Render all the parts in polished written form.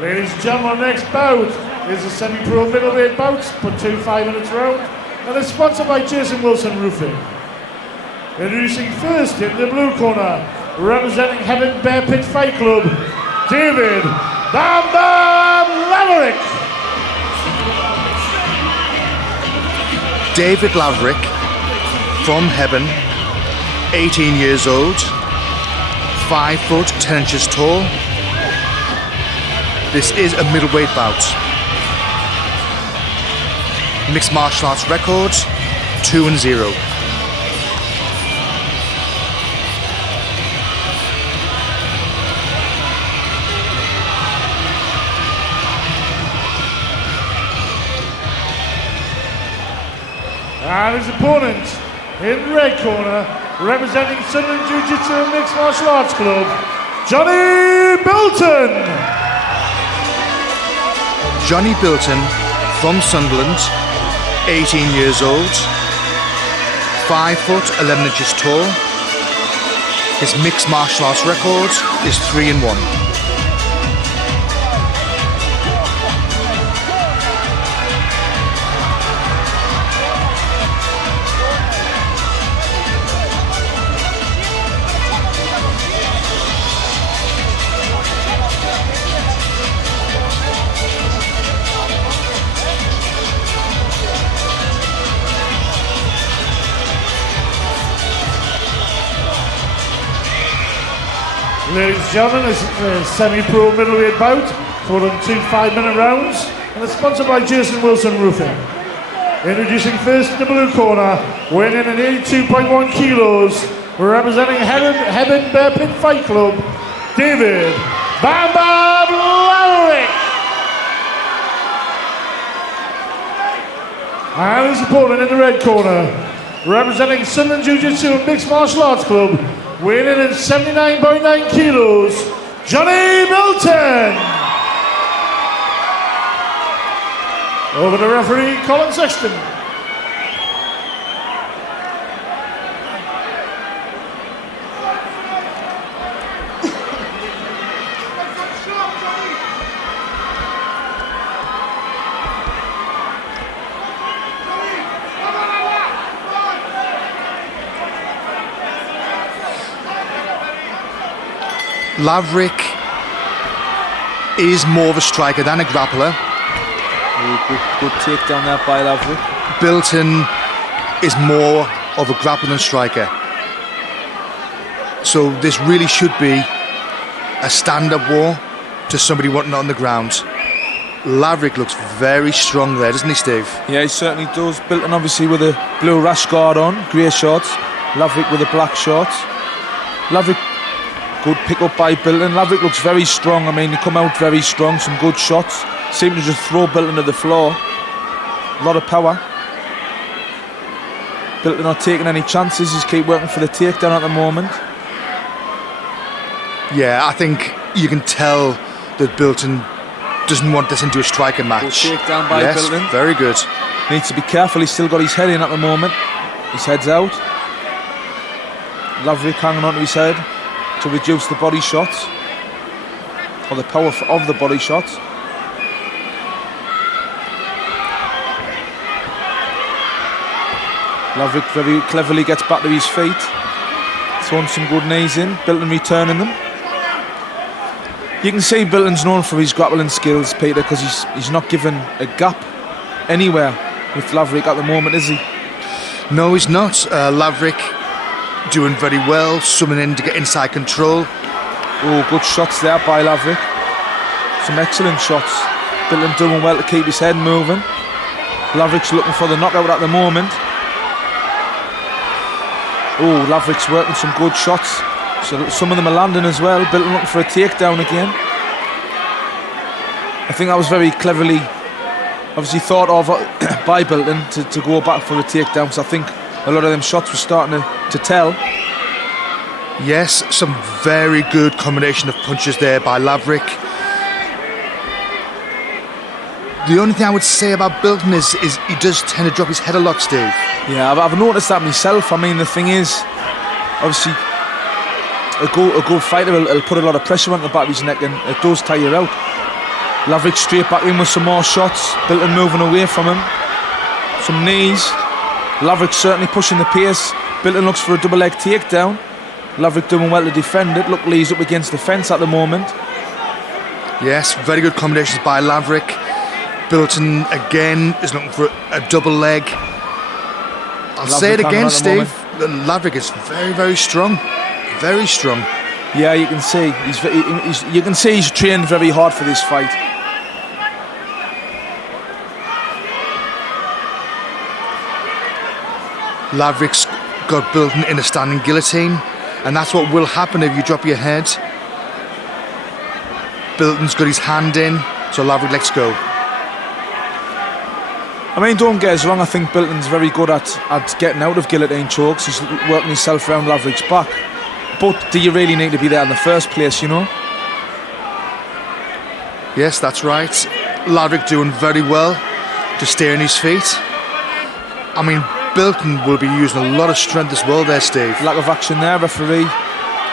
Ladies and gentlemen, our next bout is a semi-pro middleweight bout, put 2 5-minute round, and it's sponsored by Jason Wilson Roofing. Introducing first in the blue corner, representing Heaven Bear Pit Fight Club, David Bam Bam Laverick. David Laverick from Heaven, 18 years old, 5 foot 10 inches tall. This is a middleweight bout. Mixed martial arts record, 2-0. And his opponent in the red corner, representing Sunderland Jiu-Jitsu and Mixed Martial Arts Club, Jonny Bilton. Jonny Bilton from Sunderland, 18 years old, 5 foot 11 inches tall. His mixed martial arts record is 3-1. Ladies and gentlemen, this is a semi-pro middleweight bout, for 2 5-minute rounds, and it's sponsored by Jason Wilson Roofing. Introducing first in the blue corner, weighing in at 82.1 kilos, representing Heaven Bear Pit Fight Club, David Bam Bam Laverick. And his opponent in the red corner, representing Sunderland Jiu-Jitsu and Mixed Martial Arts Club, weighing in at 79.9 kilos, Jonny Bilton. Over to referee Colin Sexton. Laverick is more of a striker than a grappler. Good takedown there by Laverick. Bilton is more of a grappler than striker. So this really should be a stand-up war to somebody wanting it on the ground. Laverick looks very strong there, doesn't he, Steve? Yeah, he certainly does. Bilton obviously with a blue rash guard on, grey shorts. Laverick with the black shorts. Laverick, good pick up by Bilton. Laverick looks very strong. I mean, he come out very strong, some good shots. Seemed to just throw Bilton to the floor. A lot of power. Bilton not taking any chances. He's keep working for the takedown at the moment. Yeah, I think you can tell that Bilton doesn't want this into a striker match. Good takedown by Bilton. Yes, very good. Needs to be careful. He's still got his head in at the moment. His head's out. Laverick hanging onto his head to reduce the body shots, or the power of the body shots. Laverick very cleverly gets back to his feet, throwing some good knees in, Bilton returning them. You can see Bilton's known for his grappling skills, Peter, because he's not given a gap anywhere with Laverick at the moment, is he? No, he's not. Laverick doing very well, summoning in to get inside control. Oh, good shots there by Laverick. Some excellent shots. Bilton doing well to keep his head moving. Laverick's looking for the knockout at the moment. Oh, Laverick's working some good shots. So some of them are landing as well. Bilton looking for a takedown again. I think that was very cleverly, obviously thought of by Bilton to go back for a takedown, because I think a lot of them shots were starting to tell. Yes, some very good combination of punches there by Laverick. The only thing I would say about Bilton is he does tend to drop his head a lot, Steve. Yeah, I've noticed that myself. I mean, the thing is, obviously, a good fighter will put a lot of pressure on the back of his neck, and it does tire you out. Laverick straight back in with some more shots. Bilton moving away from him. Some knees. Laverick certainly pushing the pace. Bilton looks for a double leg takedown. Laverick doing well to defend it. Luckily he's up against the fence at the moment. Yes, very good combinations by Laverick. Bilton again is looking for a double leg. I'll say it again, Steve. Laverick is very, very strong. Very strong. Yeah, you can see he's trained very hard for this fight. Laverick's got Bilton in a standing guillotine, and that's what will happen if you drop your head. Bilton's got his hand in, so Laverick lets go. I mean, don't get us wrong, I think Bilton's very good at getting out of guillotine chokes. He's working himself around Laverick's back. But do you really need to be there in the first place, you know? Yes, that's right. Laverick doing very well to stay on his feet. I mean, Bilton will be using a lot of strength as well there, Steve. Lack of action there, referee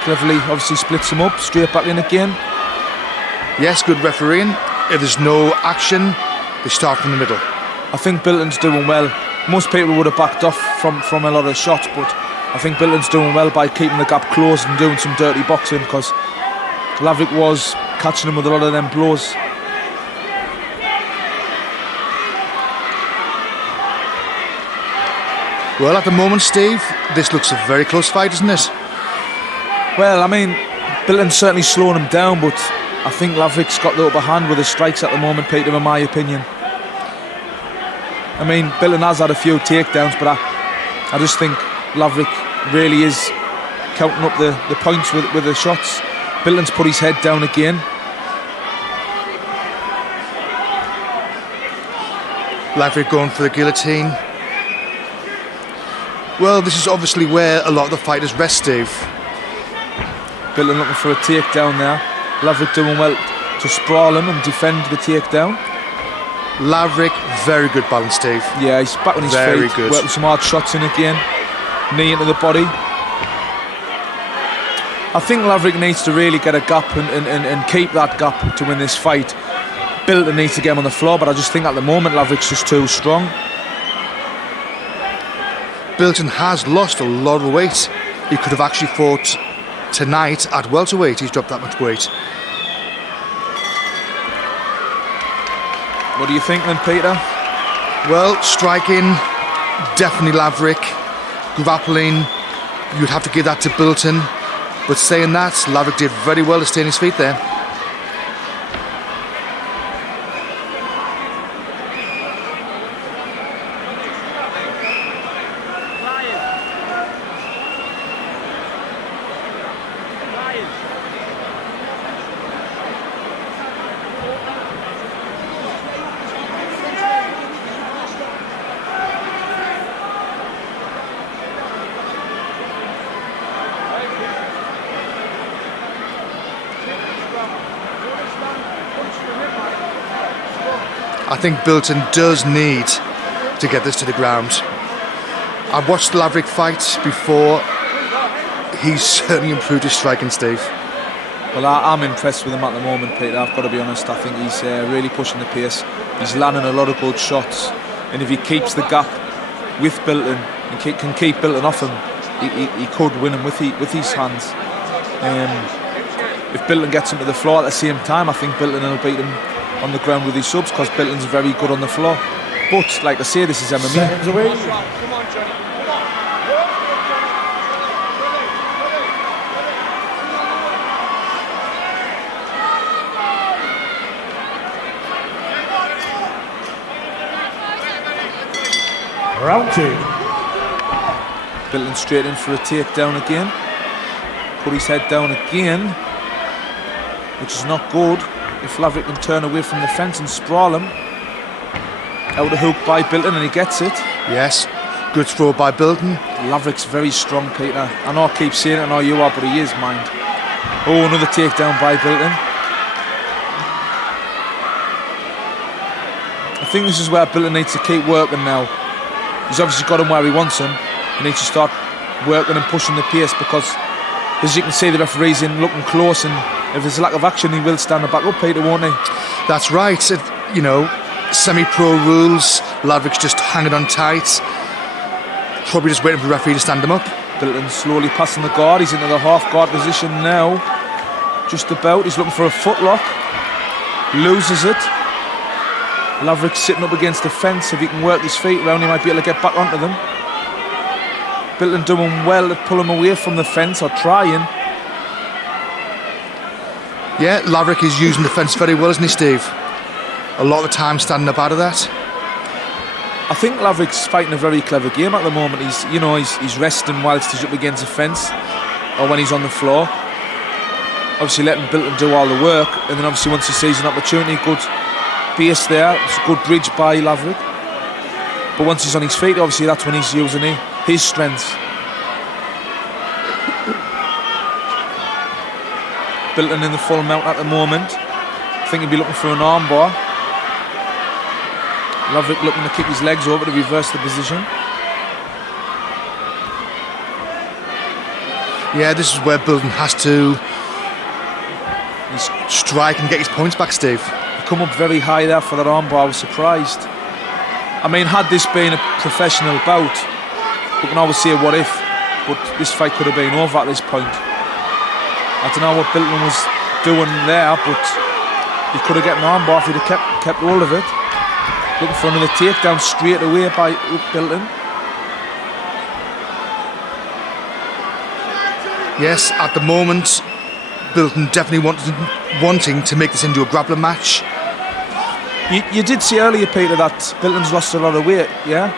cleverly obviously splits him up, straight back in again. Yes, good refereeing. If there's no action, they start from the middle. I think Bilton's doing well. Most people would have backed off from a lot of shots, but I think Bilton's doing well by keeping the gap closed and doing some dirty boxing, because Laverick was catching him with a lot of them blows. Well, at the moment, Steve, this looks a very close fight, isn't it? Well, I mean, Bilton's certainly slowing him down, but I think Laverick's got the upper hand with his strikes at the moment, Peter, in my opinion. I mean, Bilton has had a few takedowns, but I just think Laverick really is counting up the points with the shots. Bilton's put his head down again. Laverick going for the guillotine. Well, this is obviously where a lot of the fighters rest, Steve. Bilton looking for a takedown there. Laverick doing well to sprawl him and defend the takedown. Laverick, very good balance, Steve. Yeah, he's back on his feet. Very good. Working some hard shots in again. Knee into the body. I think Laverick needs to really get a gap and keep that gap to win this fight. Bilton needs to get him on the floor, but I just think at the moment Laverick's just too strong. Bilton has lost a lot of weight. He could have actually fought tonight at welterweight. He's dropped that much weight. What do you think then, Peter? Well, striking, definitely Laverick. Grappling, you'd have to give that to Bilton. But saying that, Laverick did very well to stay on his feet there. I think Bilton does need to get this to the ground. I've watched Laverick fight before. He's certainly improved his striking, Steve. Well, I'm impressed with him at the moment, Peter. I've got to be honest. I think he's really pushing the pace. He's landing a lot of good shots, and if he keeps the gap with Bilton and can keep Bilton off him, he could win him with his hands. If Bilton gets him to the floor at the same time, I think Bilton will beat him on the ground with his subs, because Bilton's very good on the floor. But like I say, this is MMA. Seconds away. Come on, Jonny. Round two. Bilton straight in for a takedown again. Put his head down again, which is not good. If Laverick can turn away from the fence and sprawl him. Out of hook by Bilton, and he gets it. Yes, good throw by Bilton. Laverick's very strong, Peter. I know I keep saying it, I know you are, but he is, mind. Oh, another takedown by Bilton. I think this is where Bilton needs to keep working now. He's obviously got him where he wants him. He needs to start working and pushing the pace, because as you can see, the referee's in looking close, and if there's a lack of action, he will stand back up, Peter, won't he? That's right. Semi-pro rules. Laverick's just hanging on tight. Probably just waiting for the referee to stand him up. Bilton slowly passing the guard. He's into the half guard position now. Just about. He's looking for a footlock. Loses it. Laverick sitting up against the fence. If he can work his feet around, he might be able to get back onto them. Bilton doing well to pull him away from the fence, or trying. Yeah, Laverick is using the fence very well, isn't he, Steve? A lot of the time standing up out of that. I think Laverick's fighting a very clever game at the moment. He's resting whilst he's up against the fence, or when he's on the floor. Obviously letting Bilton do all the work, and then obviously once he sees an opportunity, good base there. It's a good bridge by Laverick. But once he's on his feet, obviously that's when he's using his strengths. Bilton in the full mount at the moment. I think he'll be looking for an armbar. Laverick looking to kick his legs over to reverse the position. Yeah, this is where Bilton has to strike and get his points back, Steve. He come up very high there for that armbar. I was surprised. I mean, had this been a professional bout, we can always say what if, but this fight could have been over at this point. I don't know what Bilton was doing there, but he could have got an armbar if he'd have kept hold of it. Looking for another takedown straight away by Bilton. Yes, at the moment, Bilton definitely wanting to make this into a grappling match. You did see earlier, Peter, that Bilton's lost a lot of weight, yeah?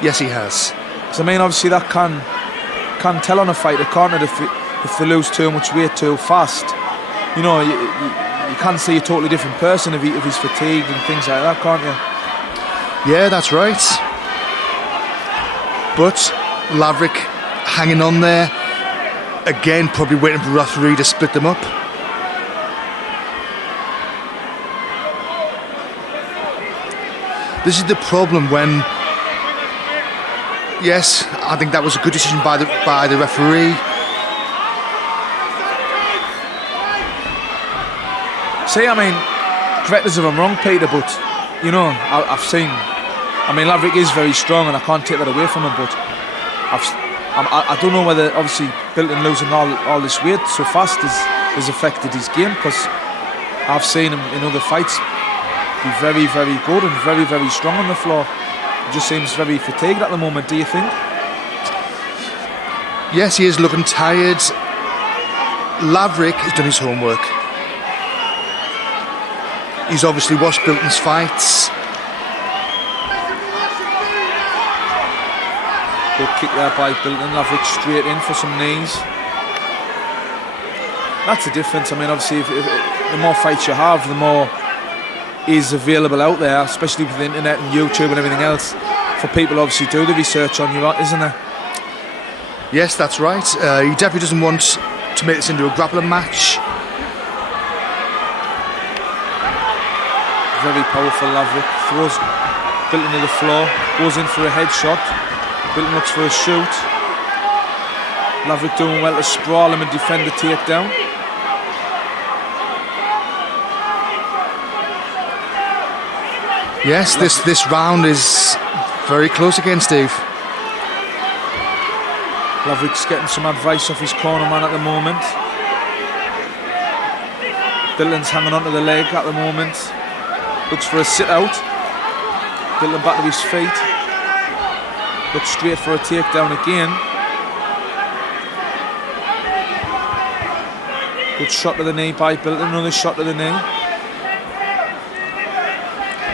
Yes, he has. So, I mean, obviously that can tell on a fighter, can't it, if they lose too much weight too fast. You know, you can see a totally different person if he's fatigued and things like that, can't you? Yeah, that's right. But Laverick hanging on there. Again, probably waiting for the referee to split them up. This is the problem when... Yes, I think that was a good decision by the referee. See, I mean, correct us if I'm wrong, Peter, but, you know, I've seen... I mean, Laverick is very strong and I can't take that away from him, but I don't know whether, obviously, Bilton losing all this weight so fast has affected his game, because I've seen him in other fights be very, very good and very, very strong on the floor. He just seems very fatigued at the moment, do you think? Yes, he is looking tired. Laverick has done his homework. He's obviously watched Bilton's fights. Good kick there by Bilton. Laverick straight in for some knees. That's the difference. I mean, obviously, if the more fights you have, the more is available out there, especially with the internet and YouTube and everything else, for people obviously do the research on you, isn't there? Yes, that's right. He definitely doesn't want to make this into a grappling match. Very powerful Laverick. Throws Bilton to the floor, goes in for a headshot. Bilton looks for a shoot. Laverick doing well to sprawl him and defend the takedown. Yes, this round is very close again, Steve. Laverick's getting some advice off his corner man at the moment. Bilton's hanging onto the leg at the moment. Looks for a sit out. Bilton back to his feet. Looks straight for a takedown again. Good shot to the knee by Bilton. Another shot to the knee.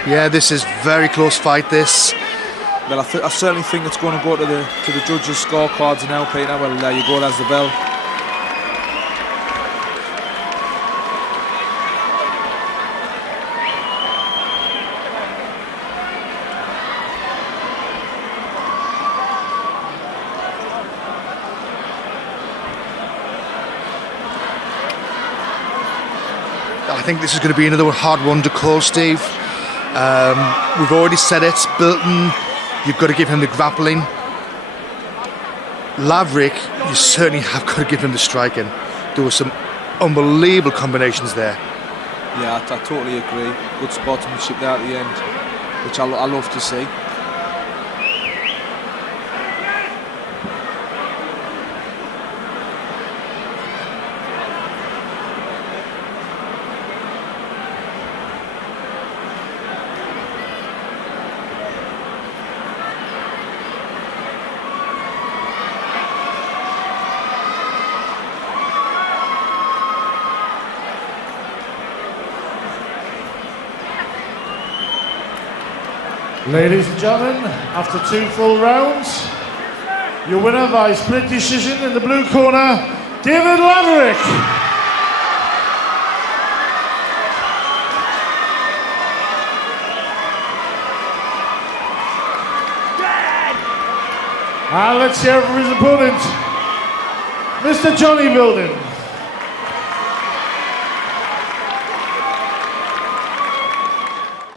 Yeah, this is very close fight, this. Well, I certainly think it's going to go to the judges' scorecards now, Peter. Well, there you go, there's the bell. I think this is going to be another hard one to call, Steve. We've already said it. Bilton, you've got to give him the grappling. Laverick, you certainly have got to give him the striking. There were some unbelievable combinations there. Yeah, I totally agree. Good sportsmanship there at the end, which I love to see. Ladies and gentlemen, after 2 full rounds, your winner by split decision in the blue corner, David Laverick. And let's hear from his opponent, Mr. Jonny Bilton.